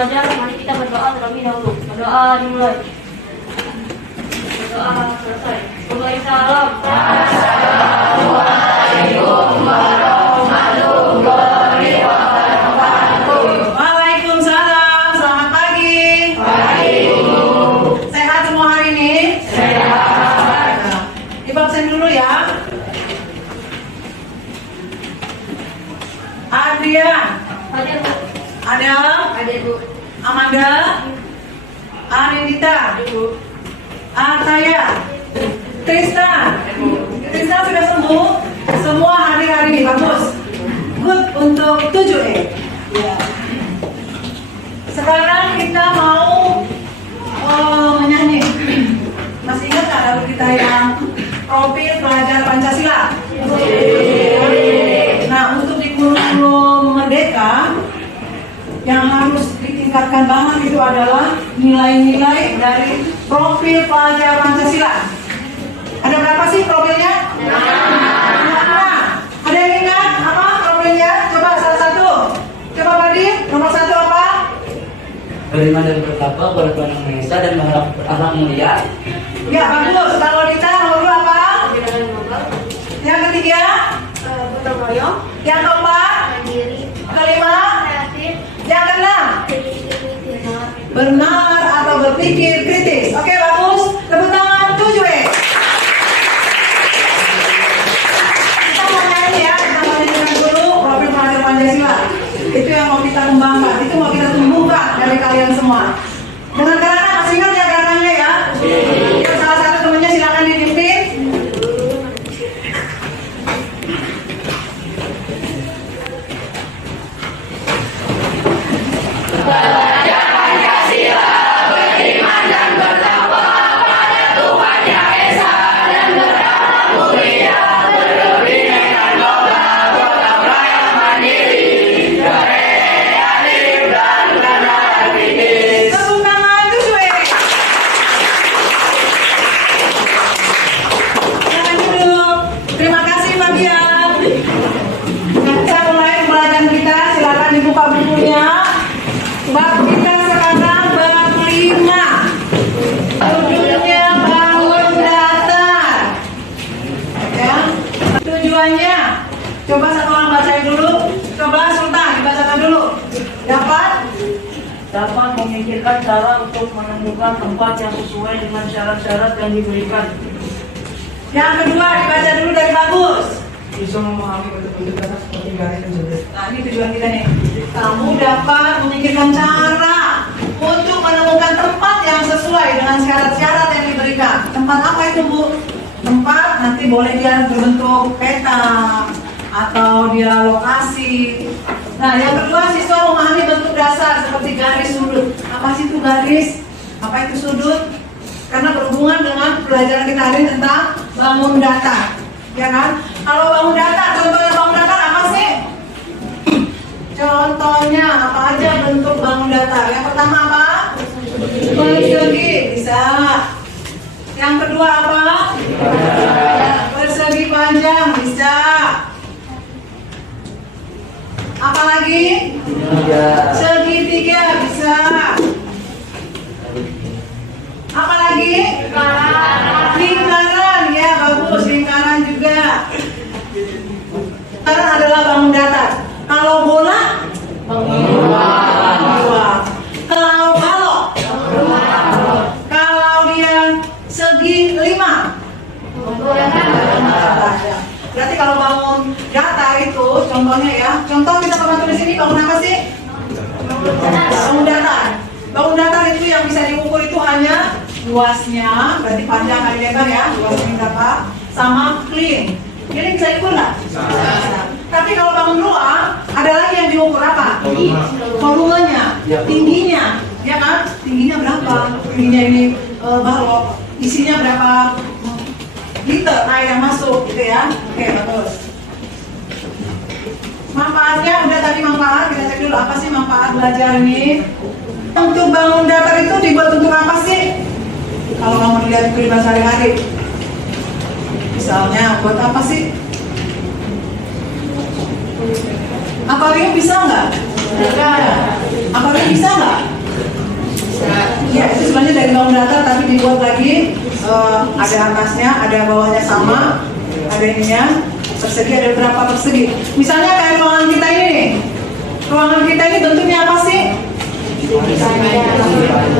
belajar, mari kita berdoa terlebih dahulu. Berdoa dimulai. Berdoa selesai. Waalaikumsalam. Assalamualaikum warahmatullahi wabarakatuh. Waalaikumsalam. Selamat pagi. Sehat semua hari ini? Sehat. Ibu absen dulu ya. Adrian. Hadir, Bu. Ada. Hadir, Bu. Amanda. Anindita. Ibu. Ataya. Tristan. Tristan sudah sembuh. Semua hari-hari ini bagus. Good untuk 7E. Ya. Sekarang kita mau menyanyi. Masih ingat nggak lagu kita yang profil pelajar Pancasila? Nah, untuk di kurikulum Merdeka yang harus ditingkatkan banget itu adalah nilai-nilai dari profil pelajar Pancasila. Ada berapa sih profilnya? Nah, ada yang ingat apa profilnya? Coba salah satu. Coba Fadil, nomor 1 apa? Beriman dan bertakwa kepada Tuhan Yang Maha Esa dan berakhlak mulia. Ya, bagus. Kalau Dita nomor 2 apa? Yang ketiga? Gotong royong. Yang keempat? Mandiri. Kelima? Kreatif. Yang keenam? Benar atau berpikir kritis. Oke, bagus. Tepuk tangan 7E. Kita mau nyanyi ya, kita mau nyanyikan dulu profil pelajar Pancasila. Itu yang mau kita kembangkan, itu mau kita tumbuhkan dari kalian semua. Dengan gerana, masih ingat ya gerananya ya? Yuk, salah satu temennya silakan dipimpin. Tepuk tangan 7E. Jangan dulu. Terima kasih Fabian. Nah, kita mulai pembelajaran kita. Silakan dibuka bukunya. Bab kita sekarang bab 5. Judulnya bangun datar. Ya. Tujuannya. Coba satu orang bacain dulu. Coba Sultan dibacakan dulu. Dapat memikirkan cara untuk menemukan tempat yang sesuai dengan syarat-syarat yang diberikan. Yang kedua dibaca dulu dari Bagus. Bisa memahami bentuk-bentuk dasar seperti garis dan sudut. Nah, ini tujuan kita nih. Kamu dapat memikirkan cara untuk menemukan tempat yang sesuai dengan syarat-syarat yang diberikan. Tempat apa itu, Bu? Tempat nanti boleh dia berbentuk peta atau dia lokasi. Nah, yang kedua siswa memahami bentuk dasar seperti garis, sudut. Apa sih itu garis? Apa itu sudut? Karena berhubungan dengan pelajaran kita hari ini tentang bangun datar. Ya kan? Kalau bangun datar, contohnya bangun datar apa sih? Contohnya apa aja bentuk bangun datar? Yang pertama apa? Persegi, bisa. Yang kedua apa? Persegi panjang, bisa. Apa lagi? Segitiga, bisa. Apa lagi? Lingkaran, ya bagus, lingkaran juga. Lingkaran adalah bangun datar. Kalau bola? Bola. Kalau balok? Kalau dia segi 5? Berarti kalau bangun datar itu contohnya ya. Contoh kita pernah tulis ini bangun apa sih? Bangun datar. Bangun datar itu yang bisa diukur itu hanya luasnya, berarti panjang kali lebar ya, luasnya berapa, sama clean. Ini bisa diukur nggak? Bisa. Tapi kalau bangun ruang, ada lagi yang diukur apa? Volumenya, tingginya, ya kan? Tingginya berapa? Tingginya ini balok, isinya berapa liter air yang masuk, gitu ya? Oke, bagus. Manfaatnya udah tadi manfaat, kita cek dulu apa sih manfaat belajar ini. Untuk bangun datar itu dibuat untuk apa sih? Kalau kamu lihat kehidupan sehari-hari, misalnya buat apa sih? Akuarium bisa nggak? Bisa. Apakah bisa nggak? Ya, itu sebenarnya dari bangun datar tapi dibuat lagi ada atasnya, ada bawahnya sama, ada ininya, persegi, ada berapa persegi. Misalnya kayak ruangan kita ini nih. Ruangan kita ini bentuknya apa sih?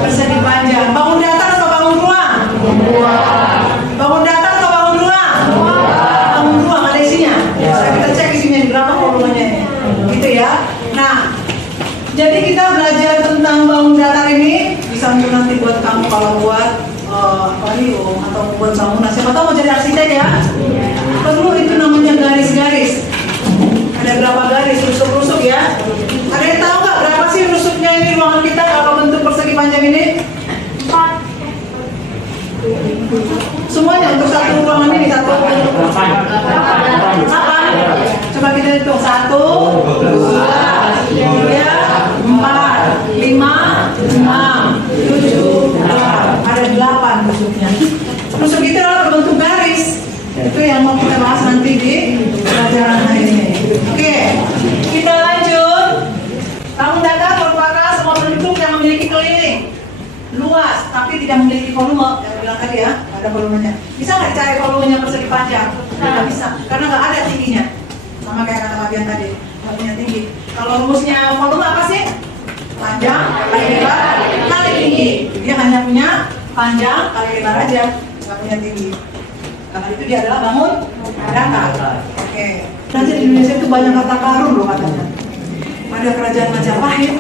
Persegi panjang. Bangun datar atau bangun ruang? Bangun datar atau bangun ruang? Bangun ruang, ada isinya. Sekarang kita cek isinya berapa volumenya ini. Gitu ya. Nah, jadi kita belajar tentang bangun datar ini bisa nanti buat kamu kalau buat aquarium atau buat bangunan. Siapa tahu mau jadi arsitek ya? Perlu itu namanya garis-garis. Ada berapa garis, rusuk-rusuk ya? Ada yang tahu nggak berapa sih rusuknya ini ruangan kita kalau bentuk persegi panjang ini? 4. Semuanya untuk satu ruangan ini satu. 8. Coba kita hitung 1, 2, 3, 4, 5, 6, 7, 8. Ada 8 rusuknya. Rusuk itu adalah berbentuk garis. Itu yang mau kita bahas nanti di pelajaran hari ini. Oke, kita lanjut. Bangun datar merupakan semua bentuk yang memiliki keliling luas, tapi tidak memiliki volume. Yang bilang tadi ya, ada volumenya. Bisa nggak cari volumenya persegi panjang? Nggak bisa, karena nggak ada tingginya. Sama kayak kata Fabian tadi, nggak punya tinggi. Kalau rumusnya volume apa sih? Panjang kali lebar kali tinggi. Dia hanya punya panjang kali lebar aja, nggak punya tinggi. Karena itu dia adalah bangun datar. Oke. Nanti di Indonesia itu banyak harta karun loh katanya. Pada kerajaan Majapahit,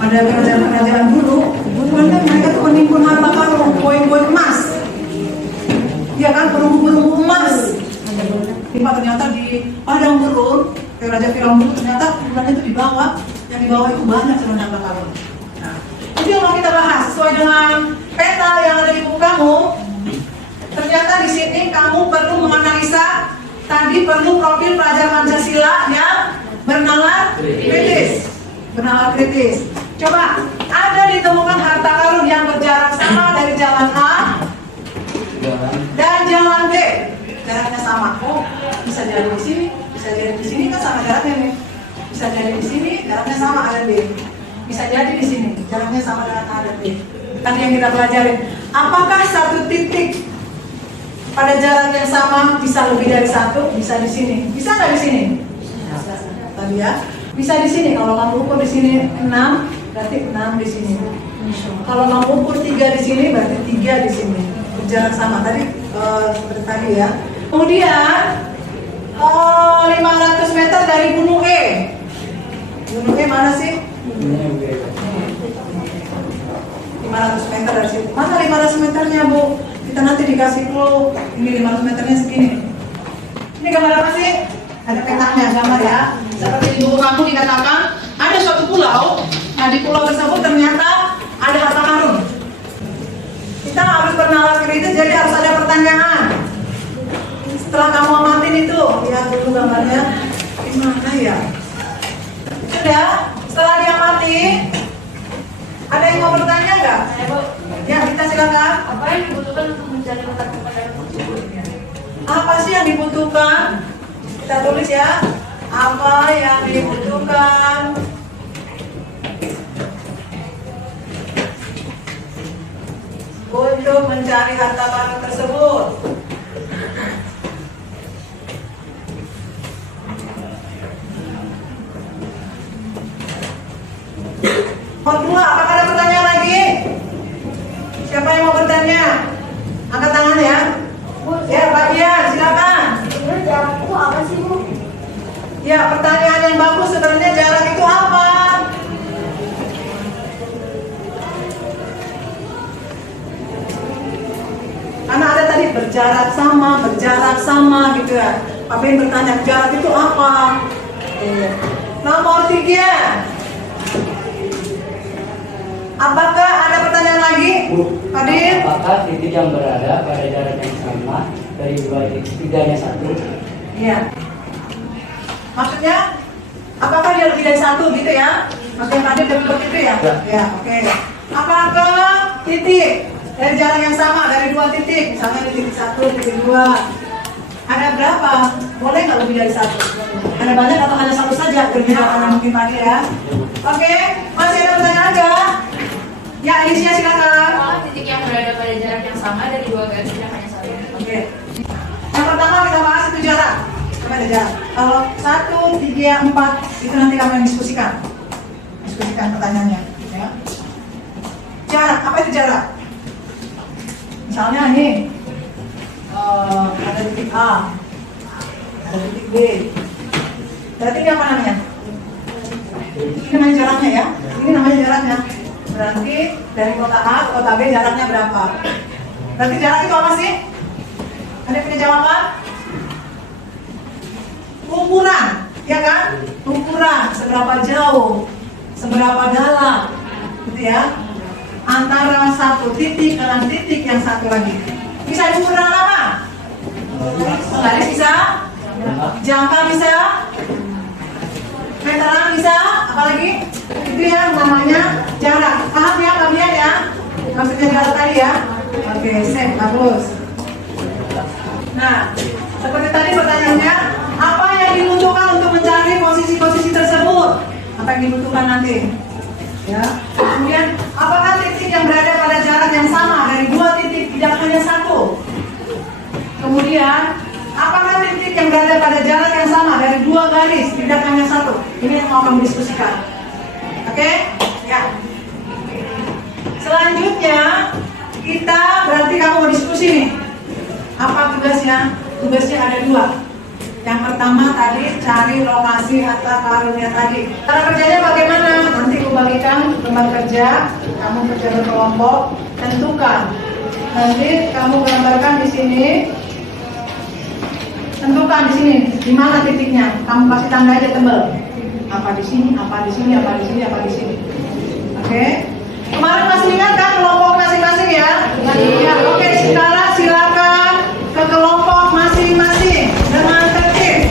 pada kerajaan dulu, mereka tuh menimbun harta karun, koin-koin emas. Dia kan perunggu-perunggu emas. Tiba ternyata di padang gurun, kayak Raja Firaun dulu ternyata bulan itu dibawa, yang dibawa itu banyak sebenarnya harta karun. Nah, itu yang mau kita bahas sesuai dengan peta yang ada di buku kamu. Ternyata di sini kamu perlu menganalisa, tadi perlu profil pelajar Pancasila yang bernalar kritis. Bernalar kritis. Coba, ada ditemukan harta karun yang berjarak sama dari jalan A dan jalan B. Jaraknya sama. Oh, bisa jadi di sini, bisa jadi di sini kan sama jaraknya nih. Bisa jadi di sini, jaraknya sama ada B. Bisa jadi di sini, jaraknya sama dengan A dan B. Tadi yang kita pelajari. Apakah satu titik pada jarak yang sama bisa lebih dari satu? Bisa di sini. Bisa nggak di sini? Tadi ya. Bisa di sini. Kalau kamu ukur di sini 6, berarti 6 di sini. Kalau kamu ukur 3 di sini, berarti 3 di sini. Jarak sama. Tadi seperti tadi ya. Kemudian 500 meter dari gunung E. Gunung E mana sih? 500 meter dari situ. Mana 500 meternya, Bu? Kita nanti dikasih clue. Ini 500 meternya segini. Ini gambar apa sih? Ada petanya, gambar ya. Seperti di buku kamu dikatakan ada suatu pulau. Nah, di pulau tersebut ternyata ada harta karun. Kita harus bernalar kritis, jadi harus ada pertanyaan. Setelah kamu amatin itu, lihat dulu gambarnya. Gimana ya? Sudah? Setelah diamati, ada yang mau bertanya nggak? Ya, kita silakan. Apa yang dibutuhkan untuk mencari letak kepadatan tersebut? Apa sih yang dibutuhkan? Kita tulis ya. Apa yang dibutuhkan untuk mencari harta karun tersebut? Kedua, apakah ada pertanyaan lagi? Siapa yang mau bertanya? Angkat tangan ya. Ya, Pak Dian, silakan. Sebenarnya jarak itu apa sih, Bu? Ya, pertanyaan yang bagus sebenarnya jarak itu apa? Karena ada tadi berjarak sama gitu ya. Pak Ben bertanya, jarak itu apa? Nomor 3. Apakah ada pertanyaan lagi? Hadir? Apakah titik yang berada pada jarak yang sama dari dua titik tiganya satu? Iya. Maksudnya, apakah dia lebih dari satu gitu ya? Maksudnya Hadir dari begitu ya? Ya, oke. Apakah titik dari jarak yang sama dari 2 titik? Misalnya di titik 1, titik 2. Ada berapa? Boleh nggak lebih dari 1? Ada banyak atau hanya 1 saja? Berbeda karena mungkin tadi ya. Oke, masih ada pertanyaan nggak? Ya, Alicia silakan. Titik yang berada pada jarak yang sama dari dua garis tidak hanya satu. Oke. Yang pertama kita bahas itu jarak. Apa ada jarak? Kalau 1, 3, 4 itu nanti kamu yang diskusikan. Diskusikan pertanyaannya. Ya. Jarak, apa itu jarak? Misalnya ini ada titik A, ada titik B. Berarti ini apa namanya? Ini namanya jaraknya ya. Ini namanya jaraknya. Berarti dari kota A ke kota B jaraknya berapa? Berarti jarak itu apa sih? Ada yang punya jawaban? Ukuran, ya kan? Ukuran seberapa jauh, seberapa dalam, gitu ya? Antara satu titik dengan titik yang satu lagi. Bisa diukur dengan apa? Garis bisa? Jangka bisa? Meteran bisa? Apalagi? Itu yang namanya jarak. Paham ya kalian ya? Maksudnya jarak tadi ya? Oke, sip, bagus. Nah, seperti tadi pertanyaannya, apa yang dibutuhkan untuk mencari posisi-posisi tersebut? Apa yang dibutuhkan nanti? Ya. Kemudian, apakah titik yang berada pada jarak yang sama dari dua titik tidak hanya satu? Kemudian, apakah titik yang berada pada jarak yang sama dari dua garis tidak hanya satu? Ini yang mau kamu diskusikan. Oke? Ya. Selanjutnya, kita berarti kamu mau diskusi nih. Apa tugasnya? Tugasnya ada dua. Yang pertama tadi cari lokasi harta karunnya tadi. Cara kerjanya bagaimana? Nanti aku bagikan lembar kerja, kamu kerja berkelompok, tentukan. Nanti kamu gambarkan di sini. Tentukan di sini di mana titiknya. Kamu kasih tanda aja tebal. Apa di sini, apa di sini, apa di sini, apa di sini. Oke? Kemarin masih ingat kan kelompok masing-masing ya? Iya. Oke, sekarang silakan ke kelompok masing-masing dengan tertib.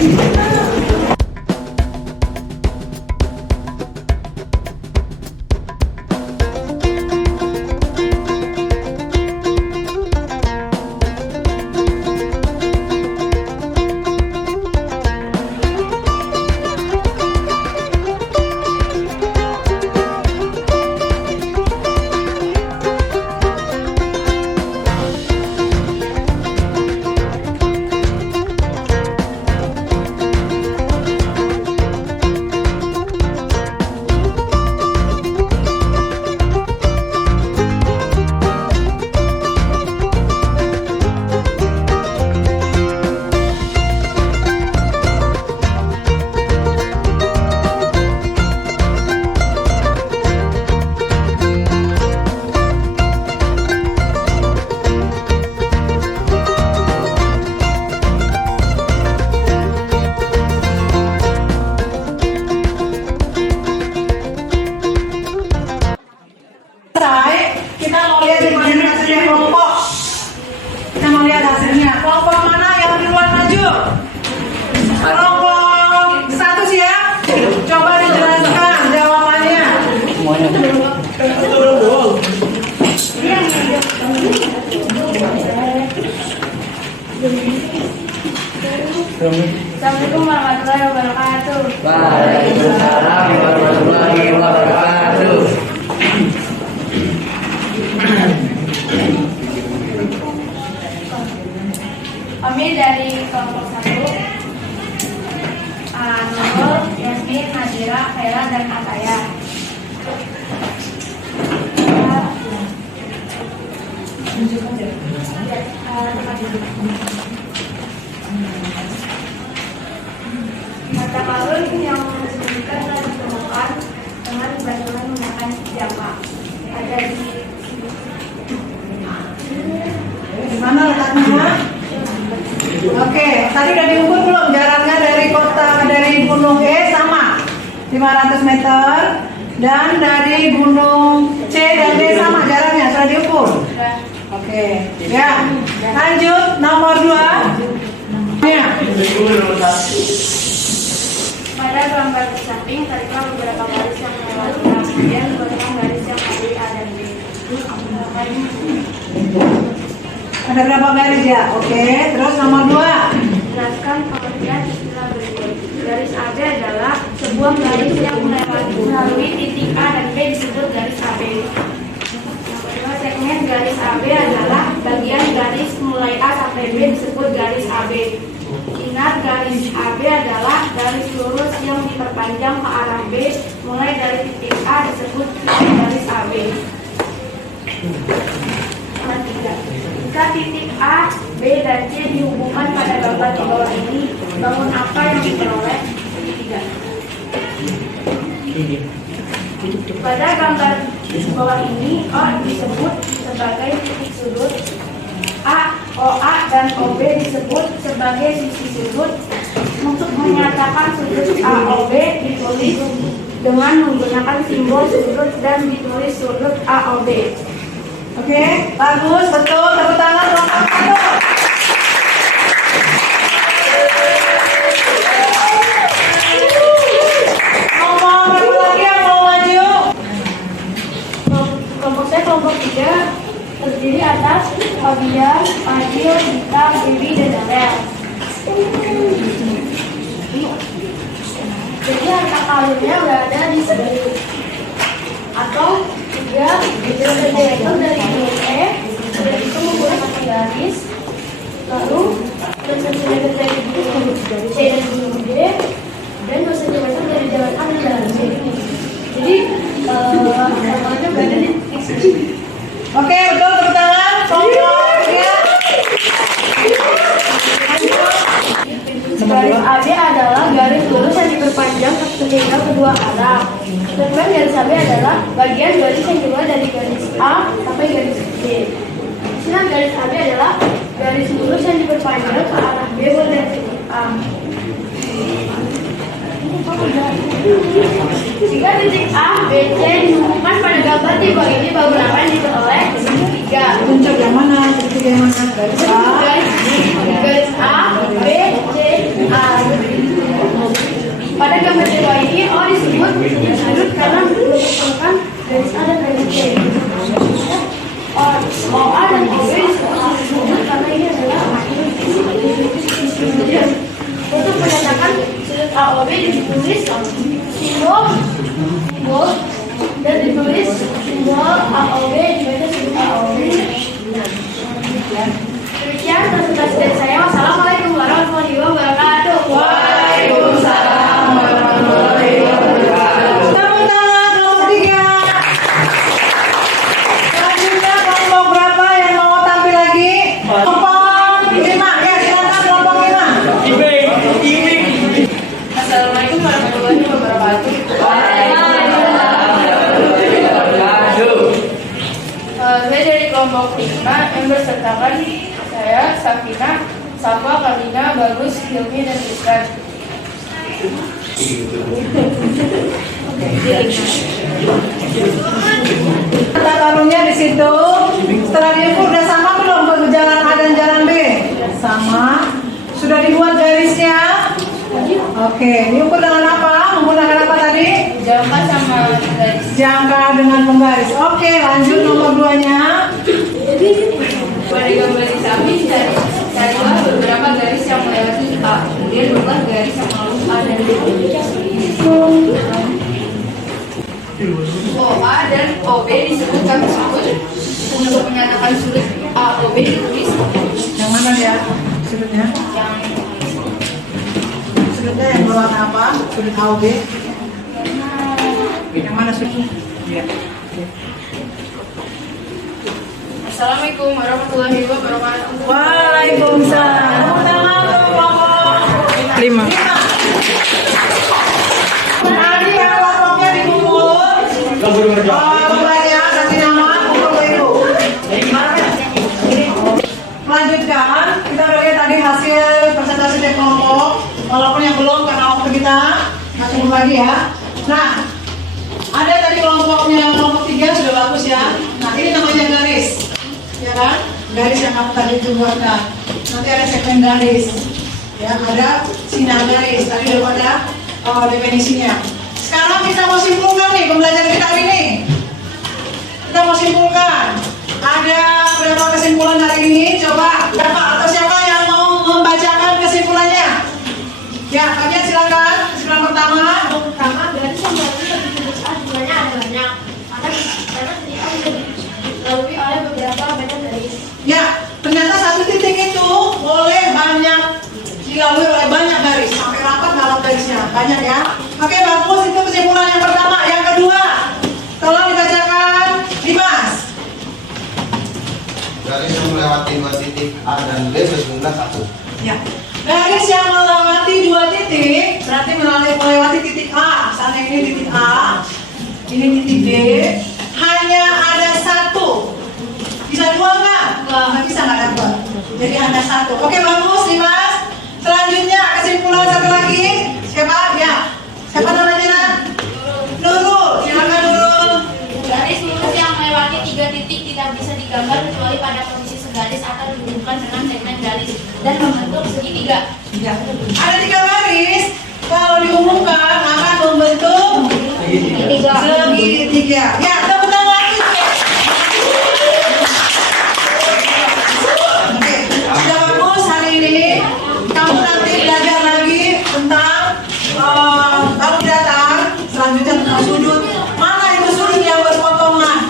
Kita mau lihat hasilnya kelompok. Kita mau lihat hasilnya. Kelompok mana yang duluan maju? Kelompok satu sih ya. Coba dijelaskan jawabannya. Assalamualaikum warahmatullahi wabarakatuh. Waalaikumsalam warahmatullahi wabarakatuh. Kami dari kelompok 1, Nurul, Yasmin, Nadira, Khaira, dan Ataya. Mata karun yang disebutkan dan ditemukan dengan bantuan menggunakan jangka. Ada Di mana letaknya? Oke, tadi udah diukur belum jaraknya dari gunung E sama 500 meter dan dari gunung C dan D sama jaraknya sudah diukur. Oke, ya. Lanjut nomor 2. Ya. pada gambar samping tariklah beberapa garis yang melewati A, kemudian gotong garis yang dari A dan B. Ada berapa garis ya? Oke, terus nomor 2. Jelaskan pengertian istilah berikut. Garis AB adalah sebuah garis yang melewati melalui titik A dan B disebut garis AB. Yang kedua, segmen garis AB adalah bagian garis mulai A sampai B disebut garis AB. Ingat, garis AB adalah garis lurus yang diperpanjang ke arah B mulai dari titik A disebut garis AB. Nomor 3. Jika titik A, B, dan C dihubungkan pada gambar di bawah ini, bangun apa yang diperoleh? 3. Pada gambar di bawah ini, O disebut sebagai titik sudut, OA dan OB disebut sebagai sisi sudut. Untuk menyatakan sudut AOB ditulis dengan menggunakan simbol sudut dan ditulis sudut AOB. Oke, bagus, betul. Tepuk tangan buat Alvaro. Ngomong berapa lagi yang mau maju? Kelompok saya kelompok 3 terdiri atas Fabian, Fadil, Dita, Bibi, dan Darel. Jadi harta karunnya berada di sini. Atau 3 direktur dari grup E, sudah itu menggunakan garis. Lalu dosen direktur dari grup C dan grup D, dan dosen direktur dari jalan A dan jalan C. Jadi harta karunnya berada di titik sini. Oke, betul, tepuk tangan. Kelompok 3. Garis AB adalah garis lurus yang diperpanjang sehingga kedua arah. Segmen garis AB adalah bagian garis yang keluar dari garis A sampai garis B. Sedangkan garis AB adalah garis lurus yang diperpanjang ke arah B mulai dari titik A. Jika titik A, B, C dihubungkan pada gambar di bawah ini, bangun apa yang diperoleh? 3. Puncak yang mana? Titik yang mana? Garis A. Garis A, B, C, A. Pada gambar di bawah ini, O disebut sudut karena merupakan garis A dan garis C. OA dan OB disebut sudut karena ini adalah kemudian untuk menyatakan sudut AOB ditulis simbol dan ditulis simbol AOB juga sudut AOB. Demikian presentasi dari saya. Wassalamualaikum warahmatullahi wabarakatuh. Waalaikumsalam warahmatullahi wabarakatuh. Tepuk tangan kelompok 3. Selanjutnya kelompok berapa yang mau tampil lagi? Kelompok 5. Ya, silakan kelompok 5. Assalamualaikum warahmatullahi wabarakatuh. Saya dari kelompok 5 yang bersertakan saya, Safina, Safa, Kalina, Bagus, Hilmi, dan Rizkan. Harta karunnya di situ. Setelah diukur udah sama belum untuk jalan A dan jalan B? Sama. Sudah dibuat garisnya? Oke, diukur dengan apa? Menggunakan apa tadi? Jangka sama garis. Jangka dengan penggaris. Oke, lanjut nomor 2-nya. Pada gambar di samping carilah beberapa garis yang melewati A, kemudian buatlah garis yang melalui A dan B. OA dan OB disebutkan sudut. Untuk menyatakan sudut AOB ditulis Yang mana ya? Sudutnya? yang Sudutnya yang berwarna apa? Sudut A, B. Yang mana sudutnya? Ya. Assalamualaikum warahmatullahi wabarakatuh. Waalaikumsalam. Kelompok 5. Nanti yang kelompoknya dikumpul. Kelompoknya kasih nama kumpul ke ibu. Melanjutkan, kita udah lihat tadi hasil presentasi dari kelompok. Walaupun yang belum karena waktu kita masih belum lagi ya. Nah, ada tadi kelompoknya kelompok 3 sudah bagus ya. Nah, ini namanya garis. Ya kan? Garis yang aku tadi buatkan. Nanti ada segmen garis. Ya, ada sinar garis. Tadi udah ada definisinya. Sekarang kita mau simpulkan nih pembelajaran kita hari ini. Kita mau simpulkan. Ada berapa kesimpulan hari ini? Coba Bapak atau siapa yang mau membacakan kesimpulannya? Ya, kalian silakan. Kesimpulan pertama. Pertama, garis yang berada di sudut A banyak ya. Oke, bagus, itu kesimpulan yang pertama. Yang kedua, tolong dibacakan, Dimas. Garis yang melewati 2 titik A dan B berjumlah 1. Ya. Garis yang melewati 2 titik berarti melewati titik A. Misalnya ini titik A, ini titik B. Hanya ada 1. Bisa 2 nggak? Nggak bisa, nggak dapat. Jadi hanya 1. Oke, bagus, Dimas. Selanjutnya kesimpulan satu lagi. Siapa? Ya. Siapa namanya? Nurul. Silakan Nurul. Garis lurus yang melewati 3 titik tidak bisa digambar kecuali pada posisi segaris atau dihubungkan dengan segmen garis dan membentuk segitiga. Ya. Ada 3 garis. Kalau dihubungkan akan membentuk segitiga. Ya, tepuk tangan lagi. Oke, sudah bagus hari ini. Kamu nanti belajar lagi tentang kalau datar, selanjutnya tentang sudut. Mana itu sudut yang berpotongan?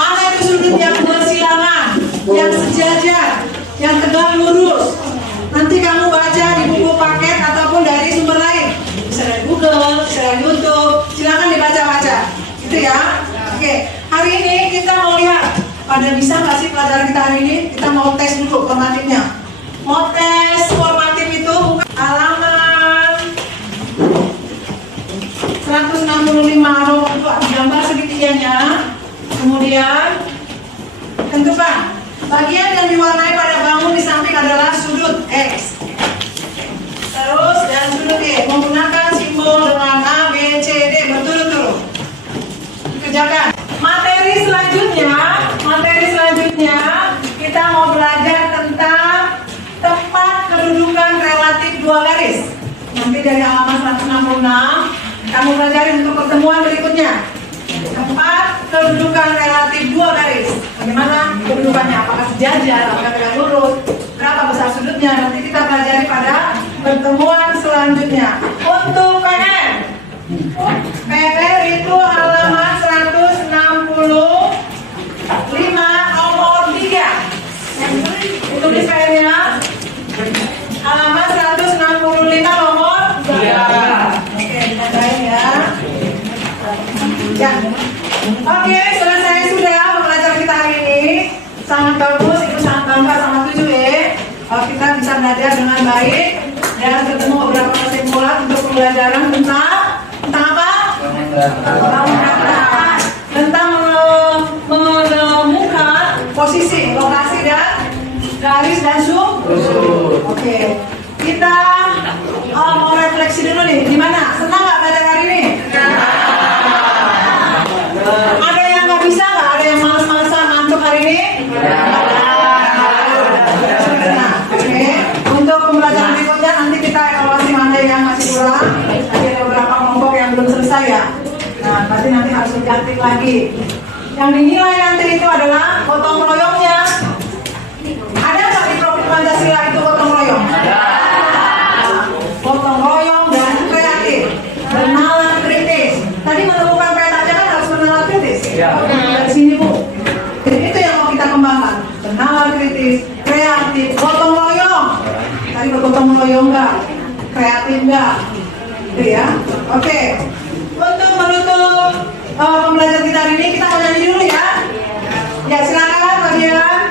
Mana itu sudut yang bersilangan? Yang sejajar? Yang tegak lurus? Nanti kamu baca di buku paket ataupun dari sumber lain. Bisa dari Google, bisa dari YouTube. Silakan dibaca-baca. Gitu ya. Oke, hari ini kita mau lihat. Pada bisa nggak sih pelajaran kita hari ini? Kita mau tes dulu formatifnya. Mau tes formatif itu bukan halaman 165 nomor 2, gambar segitiganya. Kemudian tentukan bagian yang diwarnai pada bangun di samping adalah sudut X. Terus dan sudut Y menggunakan simbol dengan A, B, C, D berturut-turut. Kerjakan. Materi selanjutnya kita mau belajar tentang tempat kedudukan relatif 2 garis. Nanti dari halaman 166 kamu pelajari untuk pertemuan berikutnya. Tempat kedudukan relatif 2 garis. Bagaimana kedudukannya? Apakah sejajar? Apakah tegak lurus? Berapa besar sudutnya? Nanti kita pelajari pada pertemuan selanjutnya. Untuk PR itu halaman 165 nomor 3. Tulis PR-nya. Halaman 165 nomor 3. Oke, ditandain ya. Ya. Oke, selesai sudah pembelajaran kita hari ini. Sangat bagus, Ibu sangat bangga sama Tujuh ya. Kita bisa belajar dengan baik dan ketemu beberapa kesimpulan untuk pembelajaran tentang apa? Tentang menemukan posisi, lokasi dan garis dan sudut. Oke, kita mau refleksi dulu nih. Gimana? Senang nggak belajar hari ini? Ada yang nggak bisa nggak? Ada yang malas-malasan ngantuk hari ini? Oke, untuk pembelajaran berikutnya nanti kita evaluasi materi yang masih kurang. Tadi ada beberapa kelompok yang belum selesai ya. Nah, berarti nanti harus diganti lagi. Yang dinilai nanti itu adalah gotong royongnya. Ada nggak di profil Pancasila itu gotong royong? Ada. Gotong royong dan kreatif, bernalar kritis. Tadi menemukan petanya kan harus bernalar kritis. Ya. Dari sini Bu. Jadi itu yang mau kita kembangkan. Bernalar kritis, kreatif, gotong royong. Tadi bergotong royong nggak? Kreatif nggak? Gitu ya. Oke. Untuk menutup pembelajaran kita hari ini kita mau nyanyi dulu ya. Ya silakan bagian.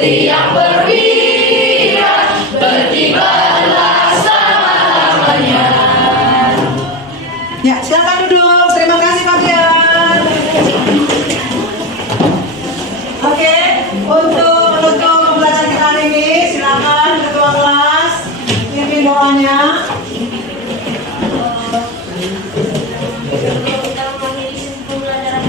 Yang berwira berkibarlah sama dari bawahnya. Kalau kita memilih pembelajaran